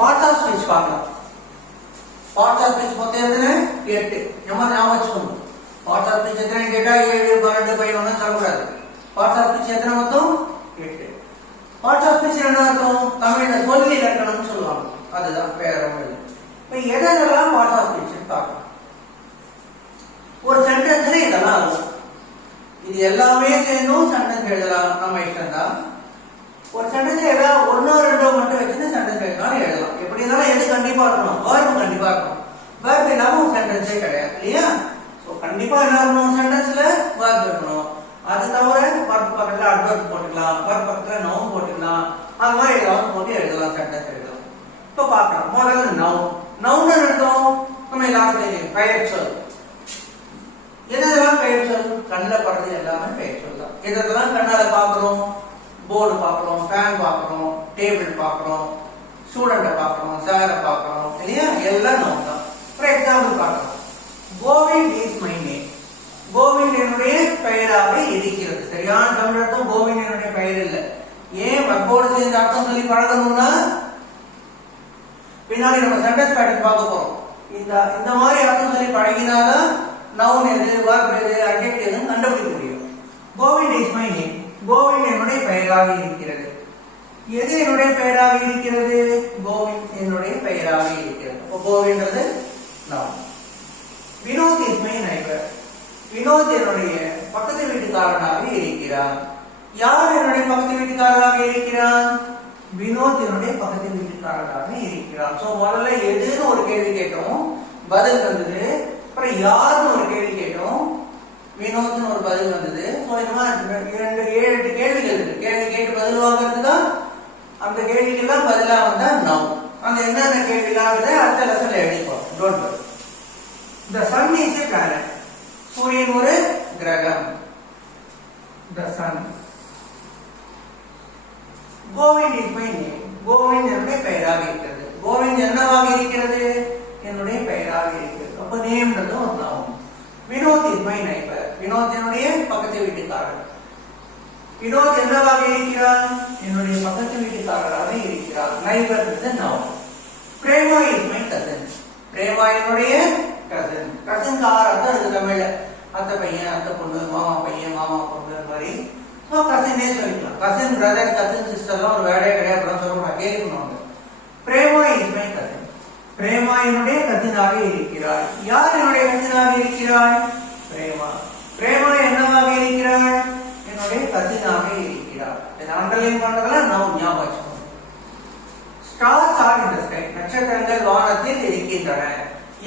Parts of speech பார்க்கலாம். Parts of speech மொத்தம் எத்தனை? 8. நம்ம ஞாபகம் வச்சுக்கணும். பார்ட்ஸ் ஆஃப் ஸ்பீச் எத்தனை கேட்டா 7 12 11 சொல்லக்கூடாது. பார்ட்ஸ் ஆஃப் ஸ்பீச் எத்தனை மொத்தம்? 8. பார்ட்ஸ் ஆஃப் ஸ்பீச் என்ன அர்த்தம்? தமிழ்ல சொல்லி இலக்கணம்னு சொல்லுவாங்க. அதுதான் வேற ஒண்ணு இல்லை. இப்ப எதெல்லாம் பார்ட்ஸ் ஆஃப் ஸ்பீச் பார்க்கலாம். ஒரு சென்டென்ஸ்ல இதெல்லாம் இருக்கும். இது எல்லாமே சேர்ந்தும் சென்டென்ஸ் எழுதலாம், நம்ம இஷ்டம் தான். ஒரு சென்டென்ஸ் ஏதாவது ஒன்னோ ரெண்டோ மட்டும் வச்சுட்டு சென்டென்ஸ் எழுதலாம் எழுதலாம். எப்படி இருந்தாலும் எது கண்டிப்பா இருக்கணும்? வேர்பு கண்டிப்பா இருக்கணும். வேர்பு இல்லாம ஒரு சென்டென்ஸே கிடையாது இல்லையா? சோ கண்டிப்பா என்ன இருக்கணும்? சென்டென்ஸ்ல வேர்பு இருக்கணும். அது தவிர வேர்பு பக்கத்துல அட்வர்ப் போட்டுக்கலாம், வேர்பு பக்கத்துல நவுன் போட்டுக்கலாம். அது மாதிரி ஏதாவது போட்டு எழுதலாம், சென்டென்ஸ் எழுதலாம். இப்ப பார்க்கலாம். முதல்ல நவுன். நவுன் அர்த்தம் நம்ம எல்லாரும் தெரியும், பெயர் சொல். எதெல்லாம் பெயர் சொல்? கண்ணில் படுறது எல்லாமே பெயர் சொல் தான். எதெல்லாம் கண்ணால பாக்குறோம்? போர்டு பாக்குறோம், ஃபேன் பாக்குறோம், டேபிள் பாக்குறோம், ஸ்டூடெண்ட பாக்குறோம், சாரை பாக்குறோம் இல்லையா? எல்லாம் நவுன் தான். ஃபார் எக்ஸாம்பிள் பார்க்கலாம். Kovind is my name. Kovind என்னுடைய பெயராக இருக்கிறது. சரியான தமிழ் அர்த்தம் கோவிந்த் என்னுடைய பெயர் இல்லை. ஏன் வர்போடு சேர்ந்து அர்த்தம் சொல்லி பழகணும்னா பின்னாடி நம்ம சென்டென்ஸ் பேட்டர்ன் பார்க்க போறோம். இந்த மாதிரி அர்த்தம் சொல்லி பழகினாதான் நவுன் எது, வர்ப் எது, அட்ஜெக்டிவ் எதுன்னு கண்டுபிடிக்க முடியும். Kovind is my name. Kovind என்னுடைய பெயராக இருக்கிறது. எது என்னுடைய பெயராக இருக்கிறது? கோவிந்த் என்னுடைய பெயராக இருக்கிறது. அப்போ கோவிந்த்ன்றது noun. Vinod is my neighbour. Vinod என்னுடைய பக்கத்து வீட்டுக்காரனாக இருக்கிறார். யார் என்னுடைய பக்கத்து வீட்டுக்காரராக இருக்கிறார்? வினோத் என்னுடைய பக்கத்து வீட்டுக்காரராக இருக்கிறார். சோ முதல்ல எதுன்னு ஒரு கேள்வி கேட்டோம், பதில் வந்தது. அப்புறம் யாருன்னு ஒரு கேள்வி கேட்டோம், வினோத்னு ஒரு பதில் வந்தது. சோ இந்த மாதிரி 7-8 கேள்விகள் இருக்கு. கேள்வி கேட்டு பதில் வாங்குறது தான். அந்த கேள்விக்கெல்லாம் பதிலா வந்தா நவுன். அந்த என்னென்ன கேள்விலாம் அடுத்த லெசன்ல எழுதிப்போம். Don't worry. The sun is a planet. சூரியன் ஒரு கிரகம். The sun. Kovind is my name. Kovind என்னுடைய பெயராக இருக்கிறது. கோவிந்த் என்னவாக இருக்கிறது? என்னுடைய பெயராக இருக்கிறது. அப்ப நேம்ன்றது ஒரு noun. Vinod is my neighbour. Vinod என்னுடைய பக்கத்து வீட்டுக்காரர். வினோத் என்னவாக இருக்கிறார்? என்னுடைய பக்கத்து வீட்டுக்காரராக இருக்கிறார். Neighbour is noun. Prema is my cousin. Prema என்னுடைய கசின். கசின் அர்த்தம் இருக்கு தமிழ்ல. அத்தை பையன், அத்தை பொண்ணு, மாமா பையன், மாமா பொண்ணு மாதிரி கசினே சொல்லிக்கலாம். கசின் பிரதர், கசின் சிஸ்டர்லாம் ஒரு வேலையே கிடையாது, சொல்ல கேட்கணும். Prema is my cousin. Prema என்னுடைய கசினாக இருக்கிறார். யார் என்னுடைய கசினாக இருக்கிறார்? பிரேமா. பிரேமா என்னவாக இருக்கிறார்? என்னுடைய கசினாக இருக்கிறார். இதை அண்டர்லைன் பண்றதெல்லாம் நான் ஞாபகம் வச்சுக்கணும். ஸ்டார்ஸ் ஆர் இன் தி ஸ்கை. நட்சத்திரங்கள் வானத்தில் இருக்கின்றன.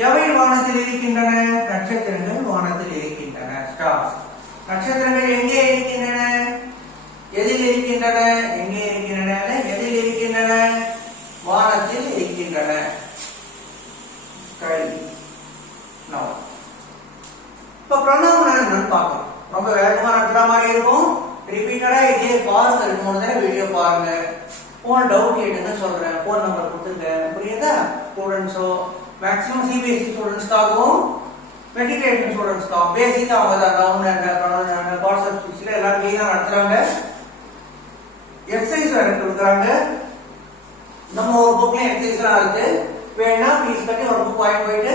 எவை வானத்தில் இருக்கின்றன? நட்சத்திரங்கள் வானத்தில் இருக்கின்றன. ஸ்டார்ஸ். நட்சத்திரங்கள் எங்கே இருக்கின்றன? எதில் இருக்கின்றன? எங்கே இருக்கின்றன? எதில் இருக்கின்றன? வானத்தில் இருக்கின்றன. ஸ்கை. நவ். இப்ப ப்ரொனவுன் என்னன்னு பார்க்கலாம். ரொம்ப வேகமா நடக்கிற மாதிரி இருக்கும். ரிப்பீட்டடா இதே பாருங்க, 2-3 தடவை வீடியோ பாருங்க. போன் டவுட் கேட்டுங்க சொல்றேன். போன் நம்பர் கொடுத்துருங்க. புரியுதா? ஸ்டூடெண்ட்ஸோ மேக்ஸிமம் சிபிஎஸ்சி ஸ்டூடெண்ட்ஸ்க்காகவும் மெட்ரிகுலேஷன் ஸ்டூடெண்ட்ஸ்க்காகவும் பேசிக்கா அவங்க தான் நவுன் என்ன, ப்ரொனவுன் என்ன, பார்ட்ஸ் ஆஃப் ஸ்பீச்ல எல்லாரும் கிளீனா நடத்துறாங்க. எக்ஸசைஸ் வேற கொடுக்குறாங்க. நம்ம ஒரு புக்ல எக்ஸசைஸ்லாம் இருக்கு. வேணா ஃபீஸ் கட்டி ஒரு புக் வாங்கி போயிட்டு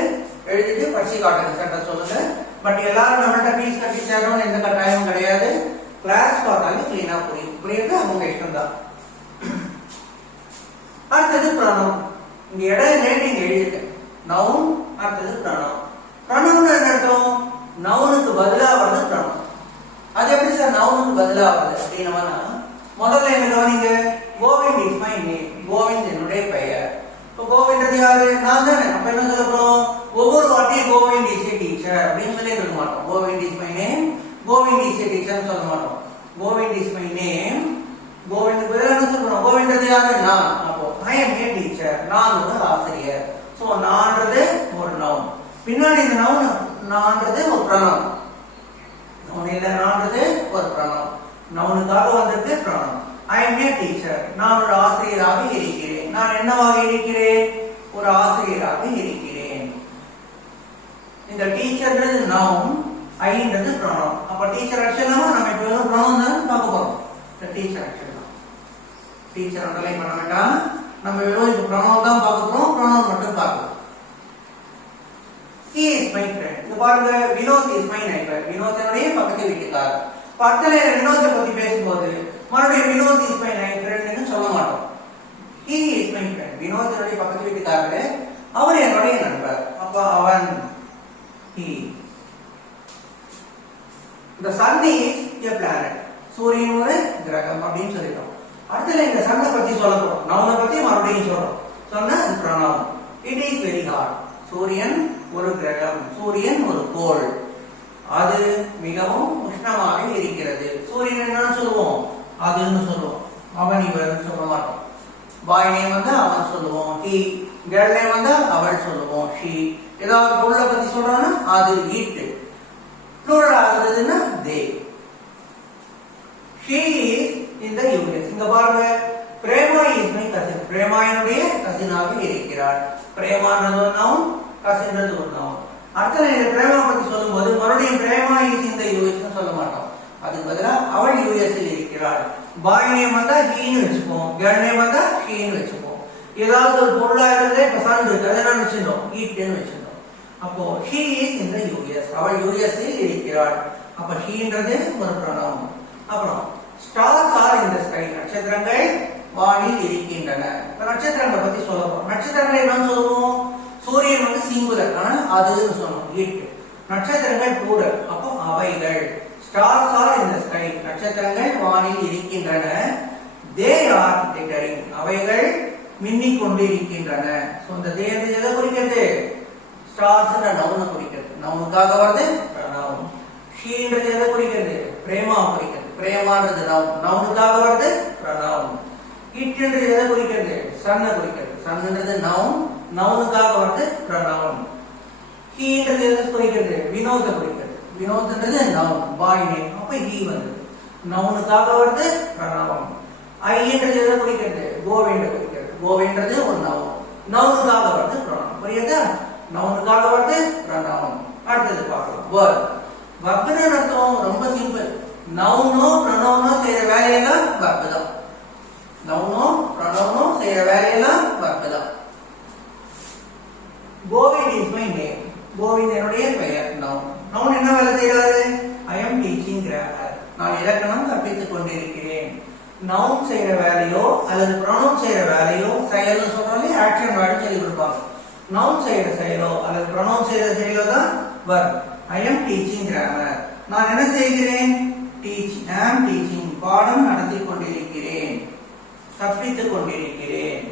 எழுதிட்டு படிச்சு காட்டுங்க, கரெக்டா சொல்லுங்க. பட் எல்லாரும் நம்மள்ட்ட ஃபீஸ் கட்டி சேரணும்னு எந்த கட்டாயமும் கிடையாது. கிளாஸ் பார்த்தாலும் கிளீனா புரியும். புரியுது? அவங்க இஷ்டம் தான். அடுத்தது ப்ரொனவுன். இங்க இடம் நீங்க எழுதிக்க. நவுன், அடுத்தது ப்ரொனவுன். ப்ரொனவுன் என்ன அர்த்தம்? நவுனுக்கு பதிலா வருது ப்ரொனவுன். அது எப்படி சார் நவுனுக்கு பதிலா வருது அப்படின்னா, முதல்ல என்ன கவனிங்க. Kovind is my name. Kovind என்னுடைய பெயர். இப்போ கோவிந்த் யாரு? நான் தானே. அப்ப என்ன சொல்றோம்? ஒவ்வொரு வாட்டியும் கோவிந்த் இஸ் ஏ டீச்சர் அப்படின்னு சொல்லி சொல்ல மாட்டோம். Kovind is my name, Kovind is a teacher சொல்ல மாட்டோம். Kovind is my name. Kovind பதிலா என்ன சொல்றோம்? கோவிந்த் யாரு? நான். அப்போ ஐ அம் ஏ டீச்சர். நான் ஒரு ஆசிரியர். சோ நான்றது ஒரு நவுன். பின்னாடி இந்த நவுன் நான்றது ஒரு ப்ரொனவுன். நவுன் இல்ல, நான்றது ஒரு ப்ரொனவுன். நவுனுக்காக வந்திருக்கு ப்ரொனவுன். ஐ அம் ஏ டீச்சர். நான் ஒரு ஆசிரியராக இருக்கிறேன். நான் என்னவாக இருக்கிறேன்? ஒரு ஆசிரியராக இருக்கிறேன். இந்த டீச்சர்ன்றது நவுன், ஐன்றது ப்ரொனவுன். அப்ப டீச்சர் அடிச்சலாமா? நம்ம இப்ப வெறும் ப்ரொனவுன் தான் பார்க்க போறோம். இந்த டீச்சர் அடிச்சலாம். டீச்சர் அண்டர்லைன் பண்ண வேண்டாம். நம்ம வெறும் இப்ப pronoun தான் பார்க்கிறோம், pronoun மட்டும் பார்க்கிறோம். He is my friend. இங்க பாருங்க, வினோத் is my neighbor. வினோத்தினுடைய பக்கத்து வீட்டுக்காரர். பக்கத்துல வினோத்தை பத்தி பேசும்போது மறுபடியும் வினோத் is my friend சொல்ல மாட்டோம். He is my friend. வினோத்தினுடைய பக்கத்து வீட்டுக்காரர், அவர் என்னுடைய நண்பர். அப்ப அவன், he. The sun is a planet. சூரியன் ஒரு கிரகம் அப்படின்னு சொல்லிட்டோம். அடுத்து இந்த சன்னை பத்தி சொல்ல போறோம். நவுனை பத்தி மறுபடியும் சொல்றோம். சொன்னா pronoun. It is very hot. சூரியன் ஒரு கிரகம், சூரியன் ஒரு கோள், அது மிகவும் உஷ்ணமாக இருக்கிறது. சூரியன் என்னன்னு சொல்லுவோம், அதுன்னு சொல்லுவோம். அவன் இவன் சொல்ல மாட்டோம். பாய் நேம் வந்து அவன் சொல்லுவோம், he. கேர்ள் நேம் வந்து அவள் சொல்லுவோம், she. ஏதாவது பொருளை பத்தி சொல்றோம்னா அது it. plural ஆகுதுன்னா they. she is in the US. இங்க பாருங்க, Prema is my cousin. Prema என்னுடைய கசினாக இருக்கிறார். பிரேமான்றது ஒரு நவுன், கசின்றது ஒரு நவுன். அடுத்த பிரேமா பத்தி சொல்லும்போது மறுபடியும் Prema is in the US சொல்ல மாட்டோம். அதுக்கு பதிலா அவள் யூஎஸ்ல இருக்கிறாள். பாய் நேம் வந்தா ஹீன்னு வச்சுப்போம், கேர்ள் நேம் வந்தா ஷீன்னு வச்சுப்போம். ஏதாவது ஒரு பொருளா இருந்தே இப்ப சன் இருக்கு, அதை என்ன வச்சிருந்தோம், ஈட்னு வச்சிருந்தோம். அப்போ she is in the US. அவள் யூஎஸ்ல இருக்கிறாள். அப்ப ஷீன்றது ஒரு pronoun. அப்புறம் stars are in the sky. நட்சத்திரங்கள் வானில் இருக்கின்றன. இப்ப நட்சத்திரங்களை பத்தி சொல்லப்போம். நட்சத்திரங்கள் என்னன்னு சொல்லுவோம், சூரியன் வந்து சிங்குலர், ஆனா அதுன்னு சொல்லணும், இட். நட்சத்திரங்கள் plural, அப்போ அவைகள். stars are in the sky. நட்சத்திரங்கள் வானில் இருக்கின்றன. they are glittering. அவைகள் மின்னிக் கொண்டு இருக்கின்றன. சோ இந்த they எதை குறிக்கிறது, stars என்ற நவுனை குறிக்கிறது. நவுனுக்காக வருது pronoun. she என்றது எதை குறிக்கிறது, பிரேமா குறிக்கிறது. பிரேமான்றது நவுன், நவுனுக்காக வருது pronoun. it என்றது எதை குறிக்கிறது, சன்னை குறிக்கிறது. சன்ன்றது நவுன், நவுனுக்காக வருது pronoun. he என்றது எதை குறிக்கிறது, வினோத்தை குறிக்கிறது. வினோத்ன்றது நவுன், பாய் நேம், அப்ப he வந்தது. நவுனுக்காக வருது pronoun. I என்றது எதை குறிக்கிறது, கோவிந்தை குறிக்கிறது. கோவிந்த்ன்றது ஒரு நவுன், நவுனுக்காக வருது pronoun. புரியுதா, நவுனுக்காக வருது pronoun. அடுத்தது பார்க்கலாம், verb. verb-னு அர்த்தம் ரொம்ப சிம்பிள். நவுனோ pronoun-ஓ செய்யற வேலையெல்லாம் verb தான். நவுனோ pronoun-ஓ செய்யற வேலையெல்லாம் verb தான். Kovind is my name. Kovind என்னுடைய பெயர், நவுன். நவுன் என்ன வேலை செய்யறாரு, I am teaching grammar. நான் இலக்கணம் கற்பித்துக் கொண்டிருக்கிறேன். நவுன் செய்யற வேலையோ அல்லது ப்ரொனவுன் செய்யற வேலையோ, செயல்னு சொல்றாலே ஆக்ஷன் வேர்டு சொல்லி கொடுப்பாங்க. நவுன் செய்யற செயலோ அல்லது ப்ரொனவுன் செய்யற செயலோ தான் verb. I am teaching grammar. நான் என்ன செய்கிறேன், teach, am teaching. பாடம் நடத்தி கொண்டிருக்கிறேன், கற்பித்துக் கொண்டிருக்கிறேன்.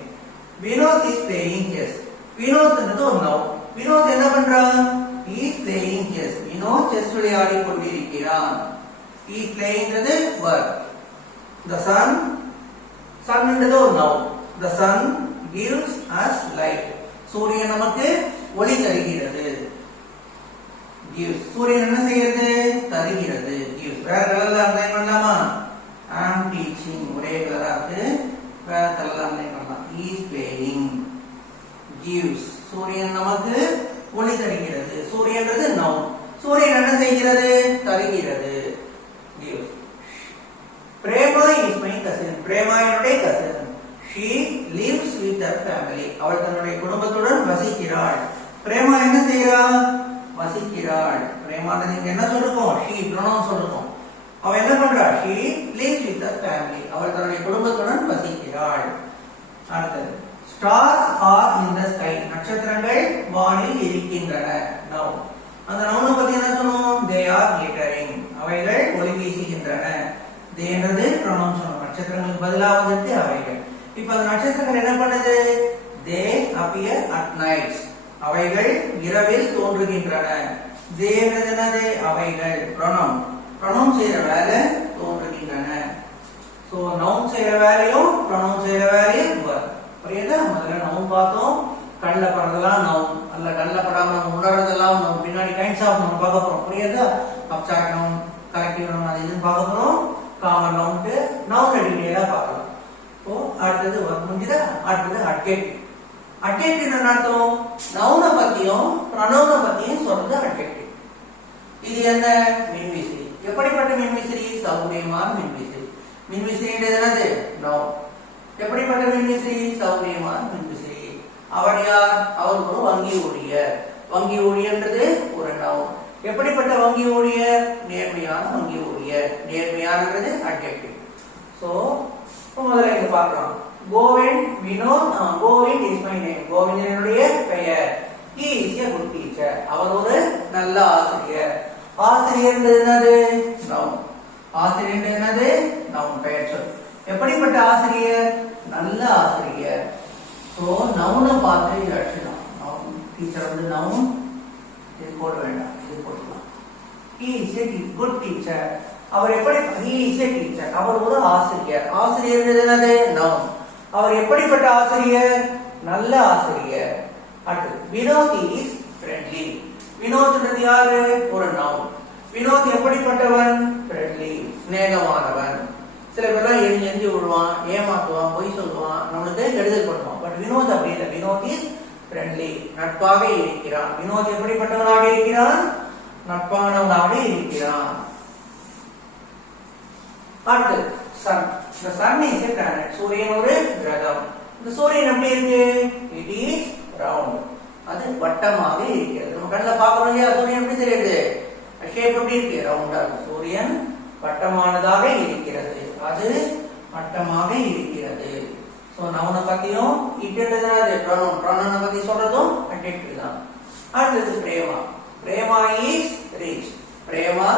Vinod is playing chess. வினோத்ன்றது ஒரு நவுன். வினோத் என்ன பண்றான், he is playing chess. Vinod chess விளையாடி கொண்டிருக்கிறான். he is playing-ன்றது verb. the sun, sun-ன்றது ஒரு noun. the sun gives us light. சூரியன் நமக்கு ஒளி தருகிறது. gives, சூரியன் என்ன செய்கிறது, தருகிறது. gives வேற கலர்ல அண்டர்லைன் பண்ணலாமா, I am teaching ஒரே கலரா இருக்கு, வேற கலர்ல அண்டர்லைன் பண்ணலாம். he is playing. gives, சூரியன் நமக்கு ஒளி தருகிறது. சூரியன்றது நவுன், சூரியன் என்ன செய்கிறது, தருகிறது. gives. Prema is my cousin. Prema என்னுடைய cousin. she lives with her family. அவள் தன்னுடைய குடும்பத்துடன் வசிக்கிறாள். பிரேமா என்ன செய்கிறாள், வசிக்கிறாள். பிரேமானது இங்க என்ன சொல்றோம், she pronoun சொல்றோம். அவள் என்ன பண்றா, she lives with her family. அவள் தன்னுடைய குடும்பத்துடன் வசிக்கிறாள். அடுத்தது stars are in the sky. நட்சத்திரங்கள் வானில் இருக்கின்றன. now அந்த நவுனை பத்தி என்ன சொன்னோம், they are glittering. அவைகள் ஒளி வீசுகின்றன. they என்றது pronoun சொன்னோம், நட்சத்திரங்களுக்கு பதிலாக வந்துட்டு அவைகள். இப்ப அந்த நட்சத்திரங்கள் என்ன பண்ணுது, they appear at nights. அவைகள் இரவில் தோன்றுகின்றன. they என்றது என்னது, அவைகள் pronoun. pronoun செய்யற வேலை தோன்றுகின்றன. சோ நவுன் செய்யற வேலையும் pronoun செய்யற வேலையும் verb. புரியுதா, முதல்ல நவுன் பார்த்தோம், கண்ணில் படுறதெல்லாம் நவுன், அல்ல கண்ணில் படாம நம்ம உணர்றதெல்லாம் நவுன். பின்னாடி கைண்ட்ஸ் ஆஃப் நம்ம பார்க்க போறோம். புரியுதா, அப்சாக்ட் நவுன், கலெக்டிவ் நவுன், அது இதுன்னு பார்க்க போறோம். காமன் நவுன், நவுன் டீடைலா பார்க்கலாம். இப்போ அடுத்தது verb முடிஞ்சதா, அடுத்தது adjective. adjective என்ன அர்த்தம், நவுனை பத்தியும் pronoun பத்தியும் சொல்றது adjective. இது என்ன, மின்விசிறி. எப்படிப்பட்ட மின்விசிறி, சௌகரியமான மின்விசிறி. மின்விசிறின்றது என்னது, நவுன். எப்படிப்பட்ட மின்விசிறி? சௌரியமான மின்விசிறி. அவர் யார்? அவர் ஒரு வங்கி ஊழியர். வங்கி ஊழியர்ன்றது ஒரு நவுன். எப்படிப்பட்ட வங்கி ஊழியர்? நேர்மையான வங்கி ஊழியர். நேர்மையானது அட்ஜெக்டிவ். சோ முதல்ல இங்க பார்க்கலாம். Govind Vinod. Govind is my name. கோவிந்தனுடைய பெயர். he is a good teacher. அவர் ஒரு நல்ல ஆசிரியர். ஆசிரியர் என்னது? நவுன். ஆசிரியர் என்னது? நவுன், பெயர் சொல். எப்படிப்பட்ட ஆசிரியர்? நல்ல ஆசிரியர். சோ நவுனை பார்த்து எழுதலாம். நவுன் டீச்சர் வந்து நவுன் இது போட வேண்டாம், இது போடலாம். he is a good teacher. அவர் எப்படி? he is a teacher. அவர் ஒரு ஆசிரியர். ஆசிரியர் என்னது? நவுன். அவர் எப்படிப்பட்ட ஆசிரியர்? நல்ல ஆசிரியர். அடுத்து வினோத் is friendly. வினோத்ன்றது யாரு? ஒரு நவுன். வினோத் எப்படிப்பட்டவன்? friendly, ஸ்நேகமானவன். சில பேர்லாம் எஞ்சி விடுவான், ஏமாத்துவான், பொய் சொல்லுவான், நம்மளுக்கு கெடுதல் பண்ணுவான். பட் வினோத் அப்படி இல்லை. வினோத் இஸ் ஃப்ரெண்ட்லி, நட்பாக இருக்கிறான். வினோத் எப்படிப்பட்டவனாக இருக்கிறான்? நட்பானவனாக இருக்கிறான். அடுத்து சன். இந்த சன் இஸ் எ பிளானட். சூரியன் ஒரு கிரகம். இந்த சூரியன் எப்படி இருக்கு? It is round. அது வட்டமாக இருக்கிறது. நம்ம கண்ணில் பார்க்கணும் இல்லையா? சூரியன் எப்படி தெரியுது? ஷேப் எப்படி இருக்கு? ரவுண்டா. சூரியன் வட்டமானதாக இருக்கிறது. அது வட்டமாக இருக்கிறது. சோ நவுனை பத்தியும் இட்டது ப்ரொனவுன். ப்ரொனவுனை பத்தி சொல்றதும் அட்ஜெக்டிவ் தான். அடுத்தது பிரேமா. Prema is rich. பிரேமா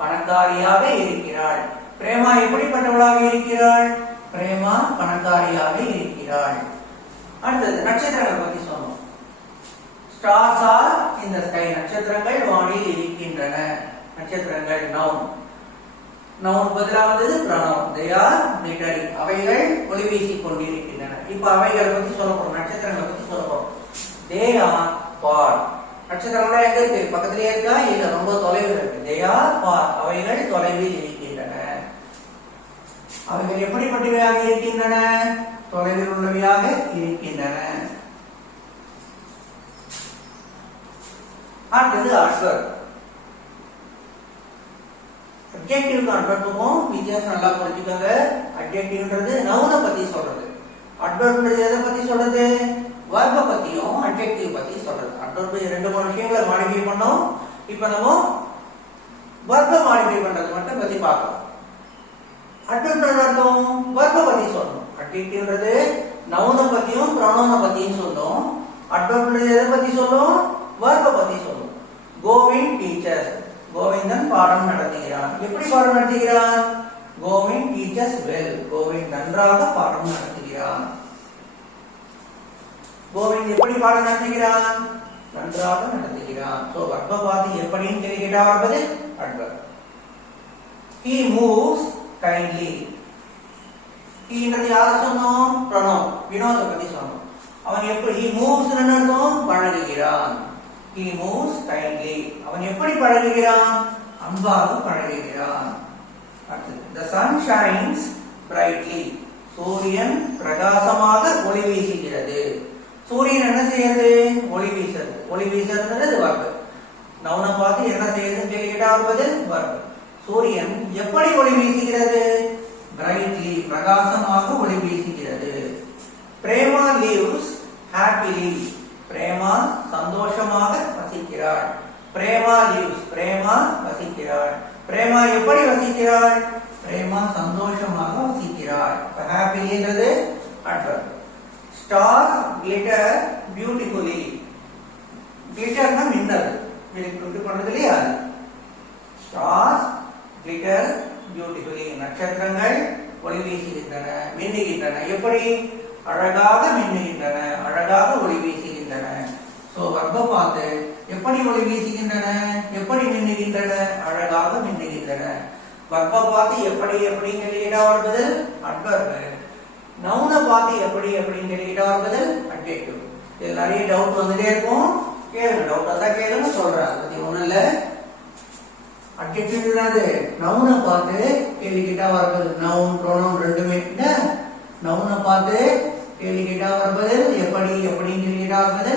பணக்காரியாக இருக்கிறாள். பிரேமா எப்படிப்பட்டவளாக இருக்கிறாள்? பிரேமா பணக்காரியாக இருக்கிறாள். அடுத்தது நட்சத்திரங்கள் பத்தி சொன்னோம். ஸ்டார்ஸ் ஆர் இன் தி ஸ்கை. நட்சத்திரங்கள் வானில் இருக்கின்றன. நட்சத்திரங்கள் நவுன். நவுன் பதிலா வந்தது ப்ரொனவுன். they are glittering. அவைகள் ஒளி வீசிக் கொண்டிருக்கின்றன. இப்ப அவைகளை பத்தி சொல்ல போறோம். நட்சத்திரங்களை பத்தி சொல்ல போறோம். they are far. நட்சத்திரங்கள் எங்க இருக்கு? பக்கத்திலே இருக்கா? இல்ல, ரொம்ப தொலைவில் இருக்கு. they are far. அவைகள் தொலைவில் இருக்கின்றன. அவைகள் எப்படிப்பட்டவையாக இருக்கின்றன? தொலைவில் உள்ளவையாக இருக்கின்றன. அடுத்தது அட்வர்ப். அட்ஜெக்டிவ் அட்வர்புக்கும் வித்தியாசம் நல்லா புரிஞ்சுக்கோங்க. அட்ஜெக்டிவ்ன்றது நவுனை பத்தி சொல்றது. அட்வர்ப்ன்றது எதை பத்தி சொல்றது? வர்ப பத்தியும் அட்ஜெக்டிவ் பத்தி சொல்றது. அட்வர்ப் ரெண்டு மூணு விஷயங்களை மாடிஃபை பண்ணோம். இப்ப நம்ம வர்ப மாடிஃபை பண்றது மட்டும் பத்தி பார்க்கலாம். அட்வர்ப்ன்றது அர்த்தம் வர்ப பத்தி சொல்லணும். அட்ஜெக்டிவ்ன்றது நவுனை பத்தியும் ப்ரொனவுனை பத்தியும் சொல்லும். அட்வர்ப்ன்றது எதை பத்தி சொல்லும்? வர்ப பத்தி சொல்லும். கோவிந்த் டீச்சர்ஸ். கோவிந்தன் பாடம் நடத்துகிறான். எப்படி பாடம் நடத்துகிறான்? Govind teaches well. கோவிந்த் நன்றாக பாடம் நடத்துகிறான். கோவிந்த் எப்படி பாடம் நடத்துகிறான்? நன்றாக நடத்துகிறான். சோ வர்ப பார்த்து எப்படின்னு கேட்டா வருவது adverb. he moves kindly. he ன்றது யார சொன்னோம்? ப்ரொனவுன். வினோத பத்தி சொன்னோம். அவன் எப்படி? he moves ன்னு அர்த்தம் பழகுகிறான். he moves kindly. அவன் எப்படி பழகுகிறான்? அன்பாக பழகுகிறான். the sun shines brightly. சூரியன் பிரகாசமாக ஒளி வீசுகிறது. சூரியன் என்ன செய்யுது? ஒளி வீசுறது. ஒளி வீசுறது வர்பு. நவுனை பார்த்து என்ன செய்யுதுன்னு கேட்டா வருவது வர்பு. சூரியன் எப்படி ஒளி வீசுகிறது? brightly, பிரகாசமாக ஒளி வீசுகிறது. Prema lives happily. பிரேமா சந்தோஷமாக வசிக்கிறாள். பிரேமா lives. பிரேமா வசிக்கிறாள். பிரேமா எப்படி வசிக்கிறாள்? பிரேமா சந்தோஷமாக வசிக்கிறாள். ஹாப்பிலின்றது adverb. Stars glitter beautifully. glitter மின்னல். இது பண்றது இல்லையா? Stars glitter beautifully. நட்சத்திரங்கள் ஒளி வீசுகின்றன, மின்னுகின்றன. எப்படி? அழகாக மின்னுகின்றன, அழகாக ஒளி வீசுகின்றன. சோ வர்ப பார்த்து எப்படி ஒளி வீசுகின்றன? எப்படி மின்னுகின்றன? அழகாக மின்னுகின்றன. வர்ப பார்த்து எப்படி எப்படின்னு கேட்டா வருவது அட்வர்ப். நவுனை பார்த்து எப்படி எப்படின்னு கேட்டா வருவது அட்ஜெக்டிவ். இதுல நிறைய டவுட் வந்துட்டே இருக்கும். கேளுங்க, டவுட் தான் கேளுங்க, சொல்றேன். அதை பத்தி ஒண்ணும் இல்ல. அட்ஜெக்டிவ் என்னது? நவுனை பார்த்து கேள்வி கேட்டா வருவது. நவுன் ப்ரொனவுன் ரெண்டுமே. நவுனை பார்த்து கேள்வி கேட்டா வருவது எப்படி எப்படின்னு கேள்வி கேட்டா வருவது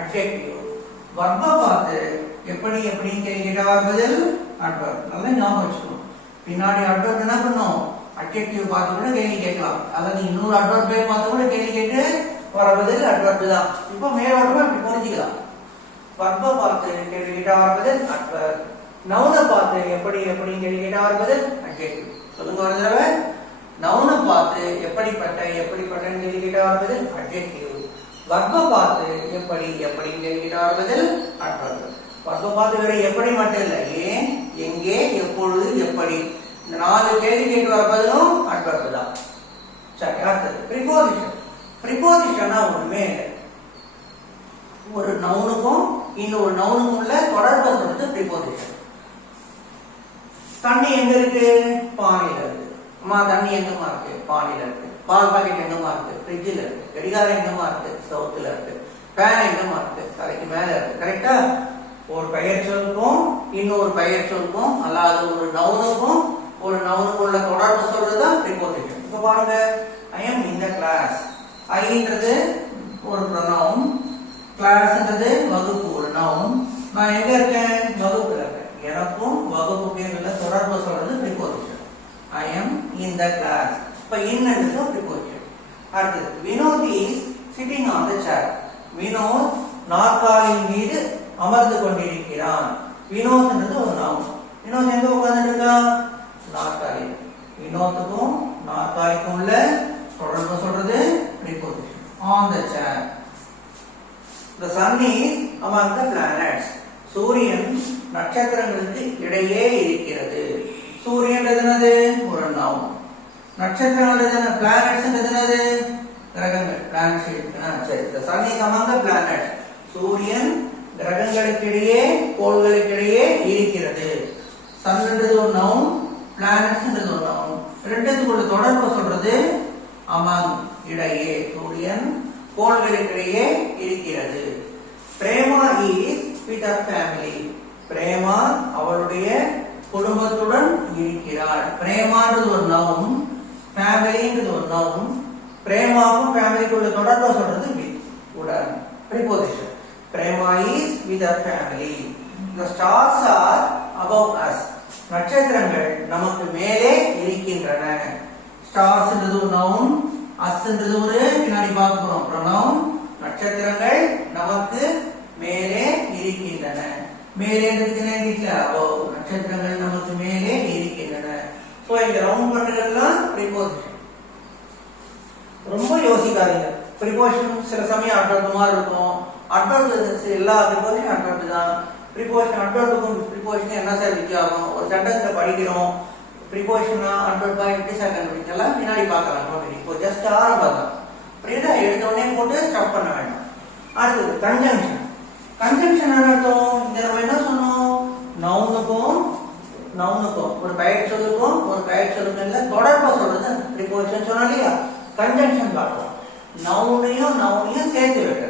அட்ஜெக்டிவ். வர்ப பார்த்து எப்படி எப்படின்னு கேள்வி கேட்டா வருவது அட்வர்ப். நல்லா ஞாபகம் வச்சுக்கணும். பின்னாடி அட்வர்ப் என்ன பண்ணும்? அட்ஜெக்டிவ் பார்த்து கூட கேள்வி கேட்கலாம். அதாவது இன்னொரு அட்வர்பை பார்த்து கூட கேள்வி கேட்டு வர பதில் அட்வர்பு தான். இப்போ மேலோட்டமா இப்படி புரிஞ்சுக்கலாம். வர்பை பார்த்து கேள்வி கேட்டா வர பதில் அட்வர்ப். நவுனை பார்த்து எப்படி எப்படி கேள்வி கேட்டா வர பதில் அட்ஜெக்டிவ். சொல்லுங்க ஒரு தடவை. நவுனை பார்த்து எப்படிப்பட்டன்னு கேள்வி கேட்டா வர பதில் அட்ஜெக்டிவ். வர்பை பார்த்து எப்படி கேள்வி கேட்டா வர பதில் அட்வர்ப். வர்பை பார்த்து வேற எப்படி மட்டும் இல்லை, ஏன், எங்கே, எப்பொழுது, எப்படி, இந்த 4 கேள்வி கேட்டு வர பதிலும் அட்வர்ப் தான். சரி, அடுத்தது ப்ரிபோசிஷன். ப்ரிபோசிஷனா ஒண்ணுமே இல்லை. ஒரு நவுனுக்கும் இன்னொரு நவுனுக்கும் உள்ள தொடர்பை சொல்றது ப்ரிபோசிஷன். தண்ணி எங்க இருக்கு? பானையில இருக்கு. அம்மா தண்ணி எங்கம்மா இருக்கு? பானையில இருக்கு. பால் பாக்கெட் எங்கம்மா இருக்கு? ஃப்ரிட்ஜில் இருக்கு. கடிகாரம் எங்கம்மா இருக்கு? சவுத்துல இருக்கு. ஃபேன் எங்கம்மா இருக்கு? தலைக்கு மேல இருக்கு. கரெக்டா? ஒரு பெயர் சொல்லுக்கும் இன்னொரு பெயர் சொல்லுக்கும் அல்லாத ஒரு நவுனுக்கும் ஒரு நவுனுக்கும் உள்ள தொடர்பு சொல்றதுதான் ப்ரிபோசிஷன். இப்ப பாருங்க, ஐ எம் இன் த கிளாஸ். ஐன்றது ஒரு ப்ரொனவுன், கிளாஸ்ன்றது வகுப்பு ஒரு நவுன். நான் எங்க இருக்கேன்? வகுப்புல இருக்கேன். எனக்கும் வகுப்புக்கும் உள்ள தொடர்பு சொல்றது preposition. I am in the class. இப்ப இன்னது ப்ரிபோசிஷன். அடுத்து Vinod is sitting on the chair. Vinod நாற்காலியின் மீது அமர்ந்து கொண்டிருக்கிறான். வினோத்ன்றது ஒரு நவுன். வினோத் எங்க உட்கார்ந்துட்டு இருக்கான்? நாற்காலி. வினோத்துக்கும் நாற்காலிக்கும் உள்ள தொடர்பு சொல்றது preposition. on the chair. The sun is among the planets. சூரியன் நட்சத்திரங்களுக்கு இடையே இருக்கிறது. சூரியன் என்னது? ஒரு நவுன். நட்சத்திரங்கள் என்ன? பிளானட்ஸ் என்னது? கிரகங்கள். பிளானட்ஸ். சரி, the sun is among the planets. சூரியன் கிரகங்களுக்கிடையே கோள்களுக்கிடையே இருக்கிறது. சன்ன்றது ஒரு நவுன், பிளானட்ஸ்ன்றது ஒரு நவுன். ரெண்டுத்துக்குள்ள தொடர்பு சொல்றது among, இடையே. சூரியன் கோள்களுக்கிடையே இருக்கிறது. Prema is with her family. Prema அவளுடைய குடும்பத்துடன் இருக்கிறாள். பிரேமான்றது ஒரு நவுன், ஃபேமிலின்றது ஒரு நவுன். பிரேமாவுக்கும் ஃபேமிலிக்குள்ள தொடர்பு சொல்றது with, உடன், preposition. Prema is with her family. The stars are above us. நட்சத்திரங்கள் நமக்கு மேலே இருக்கின்றன. ஸ்டார்ஸ்ன்றது ஒரு நவுன், அஸ்ன்றது ஒரு பின்னாடி பார்க்க போறோம் pronoun. நட்சத்திரங்கள் நமக்கு மேலே இருக்கின்றன. மேலே இங்கிலீஷ்ல above. நட்சத்திரங்கள் நமக்கு மேலே இருக்கின்றன. சோ இந்த ரவுண்ட் பண்றதெல்லாம் ப்ரிபோசிஷன். ரொம்ப யோசிக்காதீங்க. ப்ரிபோசிஷன் சில சமயம் அட்வர்ப் மாதிரி இருக்கும். அட்வர்ப் எல்லா ப்ரிபோசிஷன் அட்வர்ப் தான். ப்ரிபோசிஷன் அட்வர்புக்கும் ப்ரிபோசிஷன் என்ன சார் வித்தியாசம்? ஒரு சென்டென்ஸ்ல படிக்கிறோம், ப்ரிபோசிஷனா அட்வர்பா எப்படி சார் கண்டுபிடிக்கலாம்? பின்னாடி பார்க்கலாம். இப்போ ஜஸ்ட் ஆரம்பம் தான். அப்படின்னா எடுத்த உடனே போட்டு ஸ்டாப் பண்ண வேண்டாம். அடுத்தது கன்ஜங்ஷன். கன்ஜங்ஷன் அர்த்தம் இந்த நம்ம என்ன சொன்னோம்? நவுனுக்கும் ஒரு பெயர் சொல்லுக்கும் ஒரு பெயர் சொல்லுக்கும் தொடர்பா சொல்றது ப்ரிபோசிஷன் சொன்னா இல்லையா? கன்ஜங்ஷன் பார்க்கலாம். நவுனையும் சேர்த்து வைக்கிறது.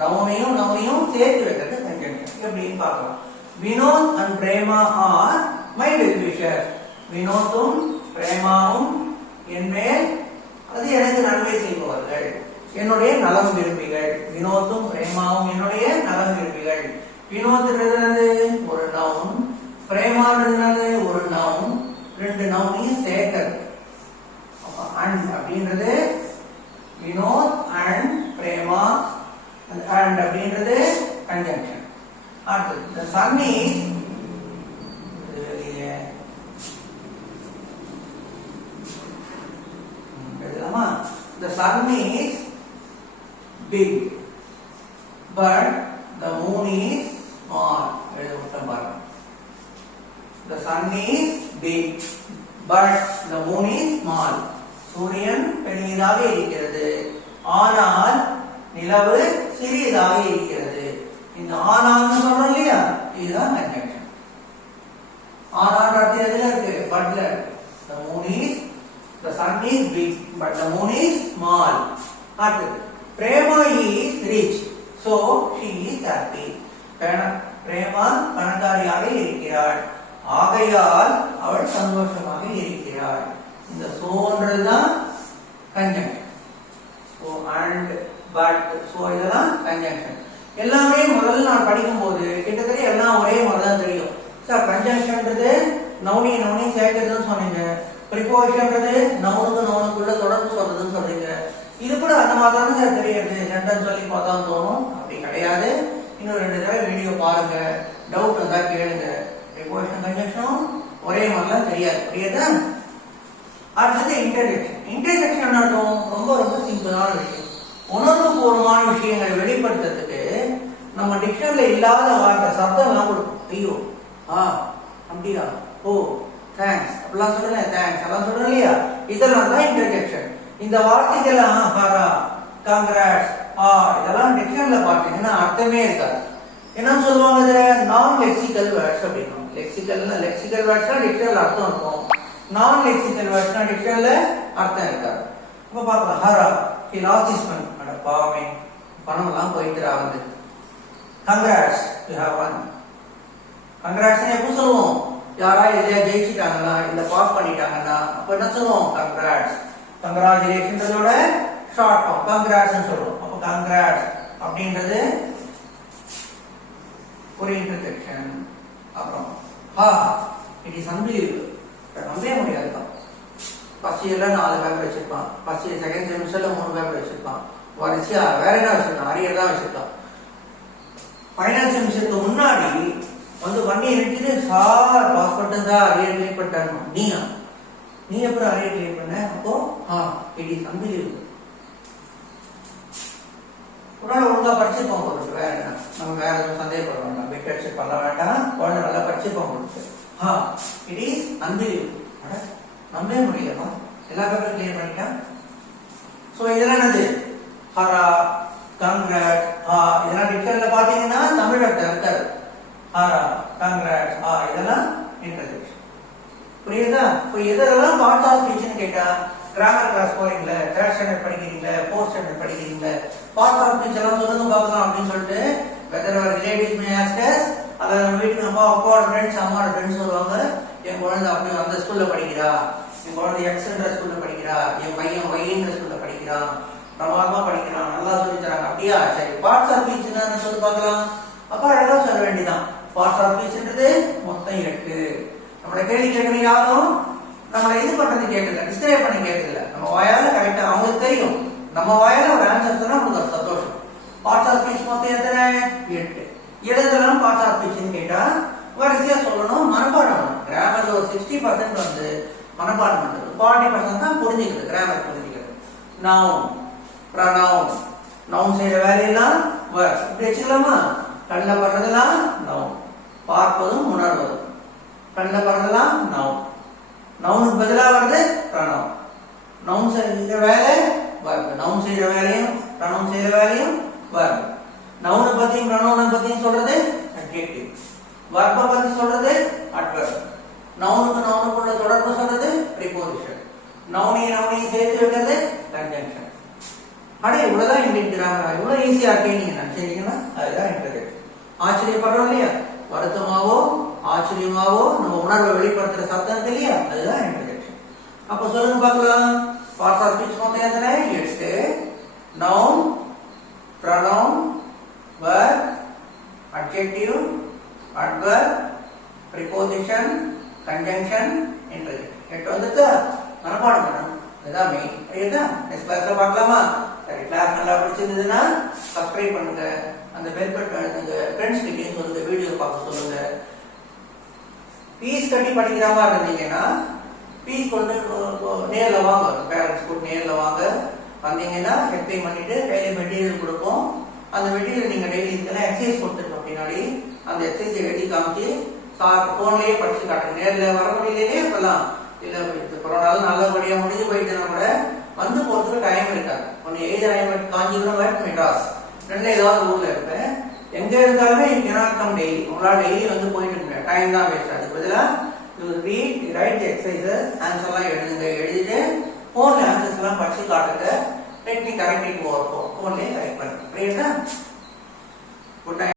நவுனையும் சேர்த்து வைக்கிறது கன்ஜங்ஷன். எப்படின்னு பார்க்கலாம். Vinod and Prema are my well wisher. வினோத்தும் பிரேமாவும் என் மேல் அது எனக்கு நன்மை செய்பவர்கள், என்னுடைய நலம் விரும்பிகள். வினோத்தும் பிரேமாவும் என்னுடைய நலம் விரும்பிகள். வினோத்ன்றது ஒரு நவுன், பிரேமான்றது ஒரு நவுன். ரெண்டு நவுனையும் சேர்க்கிறது. அண்ட் அப்படின்றது வினோத் அண்ட் பிரேமா, அண்ட் அப்படின்றது கன்ஜங்ஷன். அடுத்து the sun is the sun is big but the moon is small. The sun is big but the moon is small. சூரியன் பெரியதாக இருக்கிறது ஆனால் நிலவு சிறியதாக இருக்கிறது. இந்த ஆனான்னு சொல்றோம் இல்லையா? இதுதான் கன்ஜங்ஷன். ஆனான்ற அர்த்தம் எதுல இருக்கு? பட்ல இருக்கு. The moon is, the sun is big but the moon is small. அடுத்து Prema is rich so she is happy. Prema பணக்காரியாக இருக்கிறாள் ஆகையால் அவள் சந்தோஷமாக இருக்கிறாள். இந்த சோன்றதுதான் conjunction. so and but so இதெல்லாம் கன்ஜங்ஷன். எல்லாமே முதல்ல நான் படிக்கும் போது கிட்டத்தட்ட எல்லாம் ஒரே மாதிரி தான் தெரியும். சார் கன்ஜங்ஷன்ன்றது நவுனி சேர்க்கிறதுன்னு சொன்னீங்க. ப்ரிபோசிஷன்றது நவுனுக்குள்ள தொடர்பு சொல்றதுன்னு சொல்றீங்க. இது கூட அந்த மாதிரி தானே சார் தெரியுது. சென்டென்ஸ் சொல்லி பார்த்தா தோணும், அப்படி கிடையாது. இன்னும் 2 தடவை வீடியோ பாருங்க, டவுட் இருந்தா கேளுங்க. ப்ரிபோசிஷன் கன்ஜங்ஷனும் ஒரே மாதிரிலாம் தெரியாது, புரியுதா? அடுத்தது இன்டர்ஜெக்ஷன். இன்டர்ஜெக்ஷன் அர்த்தம் ரொம்ப சிம்பிளான விஷயம். உணர்வுபூர்வமான விஷயங்களை வெளிப்படுத்துறதுக்கு நம்ம டிக்ஷனரியில இல்லாத வார்த்தை சப்தம் எல்லாம் கொடுக்கும். ஐயோ, அப்படியா, ஓ, தேங்க்ஸ் அப்படிலாம் சொல்றேன், தேங்க்ஸ் எல்லாம் சொல்றேன் இல்லையா? இதெல்லாம் தான் இன்டர்ஜெக்ஷன். இந்த வார்த்தைகள்லாம் ஹரா, காங்கிராட்ஸ், இதெல்லாம் டிக்ஷனரியில பார்த்தீங்கன்னா அர்த்தமே இருக்காது. என்ன சொல்லுவாங்க, நான் லெக்சிக்கல் வேர்ட்ஸ் அப்படின்னா. லெக்சிக்கல் வேர்ட்ஸ்னா டிக்ஷனரியில அர்த்தம் இருக்கும். நான் லெக்சிக்கல் வேர்ட்ஸ்னா டிக்ஷனரியில அர்த்தம் இருக்காது. அப்ப பார்க்கலாம், Hara he lost his money. அட பாவமே, பணம் எல்லாம் போயிட்டுரா வந்து. congrats you have won. congrats எப்போ சொல்லுவோம், யாரா இல்லையா ஜெயிச்சிட்டாங்களா இல்ல பாஸ் பண்ணிட்டாங்கன்னா அப்ப என்ன சொல்லுவோம், congrats. congratulationஸோட ஷார்ட் ஃபார்ம் congrats னு சொல்லுவோம். அப்ப congrats அப்படின்றது ஒரு இன்டர்ஜெக்ஷன். அப்புறம் it is unbelievable. நம்பவே முடியாது தான். ஃபர்ஸ்ட் இயர்ல 4 பேப்பர் வச்சிருப்பான், ஃபர்ஸ்ட் இயர் செகண்ட் செமஸ்டர்ல 3 பேப்பர் வச்சிருப்பான், வரிசையா வேற என்ன வச்சிருக்கான், அரியர் தான் வச்சிருக்கான். ஃபைனல் செமஸ்டருக்கு முன்னாடி வந்து வண்டியை நிறுத்திட்டு சார் பாஸ் பண்ணிட்டா அரியர் கிளியர் பண்ணிட்டாங்க. நீ எப்படி அரியர் கிளியர் பண்ண? அப்போ it is unbelievable. குழந்தை ஒழுங்கா படிச்சிருப்போம் போட்டு, வேற என்ன நம்ம வேற எதுவும் சந்தேகப்பட வேண்டாம், பெட் அடிச்சு பண்ண வேண்டாம், குழந்தை நல்லா படிச்சிருப்போம் போட்டு. it is unbelievable. நம்பவே முடியலமா, எல்லா பேப்பரும் கிளியர் பண்ணிட்டான். சோ இதெல்லாம் என்னது, ஹரா, காங்கிராட், இதெல்லாம் டிக்ஷனரியில பாத்தீங்கன்னா தமிழ் அர்த்தம் இருக்காது. ஹரா, காங்கிராட், இதெல்லாம் இன்டர்ஜெக்ஷன். புரியுதா? இப்போ இதெல்லாம் பார்ட் ஆஃப் ஸ்பீச்னு கேட்டா, கிராமர் கிளாஸ் போறீங்களா, 3rd ஸ்டாண்டர்ட் படிக்கிறீங்களா, 4th ஸ்டாண்டர்ட் படிக்கிறீங்களா, பார்ட் ஆஃப் ஸ்பீச் எல்லாம் சொல்லுங்க பார்க்கலாம் அப்படின்னு சொல்லிட்டு whether our relatives may ask us. அத நம்ம வீட்டுக்கு அப்பாவோட ஃப்ரெண்ட்ஸ், அம்மாவோட ஃப்ரெண்ட்ஸ் சொல்லுவாங்க, என் குழந்தை அப்படி அந்த ஸ்கூல்ல படிக்கிறா, என் குழந்தை எக்ஸ்ன்ற ஸ்கூல்ல படிக்கிறா, என் பையன் ஒய்ன்ற ஸ்கூல்ல படிக்கிறான், பிரமாதமா படிக்கிறான், நல்லா சொல்லி தராங்க. அப்படியா, சரி. பார்ட்ஸ் ஆஃப் ஸ்பீச் என்ன சொல்லி பார்க்கலாம். அப்ப அழகா சொல்ல வேண்டியதான். பார்ட்ஸ் ஆஃப் ஸ்பீச்ன்றது மொத்தம் 8. நம்மள கேள்வி கேட்கற யாரும் நம்மள இது பண்றது கேட்கல, டிஸ்கிரைப் பண்ணி கேட்கல. நம்ம வாயால கரெக்டா அவங்களுக்கு தெரியும், நம்ம வாயால ஒரு ஆன்சர் சொன்னா உங்களுக்கு சந்தோஷம். பார்ட்ஸ் ஆஃப் ஸ்பீச் மொத்தம் எத்தனை? 8. எழுதலாம் பார்ட்ஸ் ஆஃப் ஸ்பீச்னு கேட்டா வரிசையா சொல்லணும், மனப்பாடம் பண்ணணும். கிராமர்ல ஒரு 60% வந்து மனப்பாடம் பண்றது, 40% தான் புரிஞ்சுக்கிறது, கிராமர் புரிஞ்சுக்கிறது. நவுன், ப்ரொனவுன், நவுன் செய்யற வேலையெல்லாம் வேர்ட். இப்படி வச்சுக்கலாமா? கண்ணில் படுறதெல்லாம் நவுன், பார்ப்பதும் உணர்வதும். கண்ணில் படுறதெல்லாம் நவுன், நவுனுக்கு பதிலாக வருது ப்ரொனவுன். நவுன் செய்யற வேலை வேர்ட், நவுன் செய்யற வேலையும் ப்ரொனவுன் செய்யற வேலையும் வேர்ட். நவுனை பத்தியும் ப்ரொனவுனை பத்தியும் சொல்றது அட்ஜெக்டிவ், வர்பை பத்தி சொல்றது அட்வர்ப். நவுனுக்குள்ள தொடர்பு சொல்றது ப்ரிபோசிஷன், நவுனையும் சேர்த்து வைக்கிறது கன்ஜங்ஷன். அடே இவ்வளவுதான் இந்தியன் கிராமர், இவ்வளவு ஈஸியா இருக்கே நீங்க நினைச்சீங்கன்னா அதுதான் இன்டர்ஜெக்ஷன். ஆச்சரியப்படுறோம் இல்லையா? வருத்தமாவோ ஆச்சரியமாவோ நம்ம உணர்வை வெளிப்படுத்துற சத்தம் இல்லையா, அதுதான் இன்டர்ஜெக்ஷன். அப்ப சொல்லுங்க பார்க்கலாம், பார்ட்ஸ் ஆஃப் ஸ்பீச் மொத்தம் எத்தனை? 8. Noun, pronoun, verb, adjective, adverb, preposition, conjunction, interjection. 8 வந்துதா? மனப்பாடம் பண்ணணும். இதுதான் மெயின். சரியா? நெக்ஸ்ட் கிளாஸ்ல பார்க்கலாமா? சரி, கிளாஸ் நல்லா பிடிச்சிருந்ததுன்னா சப்ஸ்கிரைப் பண்ணுங்க, அந்த பெல் பட்டன் அழுத்துங்க, ஃப்ரெண்ட்ஸ் கிட்டயும் சொல்லுங்க, வீடியோ பார்க்க சொல்லுங்க. ஃபீஸ் கட்டி படிக்கிற மாதிரி இருந்தீங்கன்னா ஃபீஸ் கொண்டு நேர்ல வாங்க, பேரண்ட்ஸ் கூட நேர்ல வாங்க. வந்தீங்கன்னா எக்ஸ்பிளைன் பண்ணிட்டு கையில மெட்டீரியல் கொடுப்போம். அந்த மெட்டீரியல் நீங்க டெய்லி இதெல்லாம் எக்ஸசைஸ் கொடுத்துருக்கோம். பின்னாடி அந்த எக்ஸசைஸ் எழுதி காமிச்சு சார் போன்லயே படிச்சு காட்டுங்க. நேர்ல வர முடியலையே இப்பெல்லாம் இல்ல, கொரோனால நல்லபடியா முடிஞ்சு போயிட்டுனா கூட வந்து போறதுக்கு டைம் இருக்காது. ஒன்னு எழுதி காஞ்சிபுரம் வேட் மெட்ராஸ் ரெண்டுல ஏதாவது ஊர்ல இருப்பேன். எங்க இருந்தாலுமே கம் டெய்லி, உங்களால டெய்லி வந்து போயிட்டு இருக்க டைம் தான் வேஸ்ட். அதுக்கு பதிலா ரைட் எக்ஸசைசஸ் ஆன்சர் எல்லாம் எழுதுங்க. எழுதிட்டு போன்ல ஆன்சர்ஸ் எல்லாம் படிச்சு காட்டுங்க. டெக்னிக் கரெக்டிங் போன்லயே கரெக்ட் பண்ணுங்க. புரியுதா? Good night.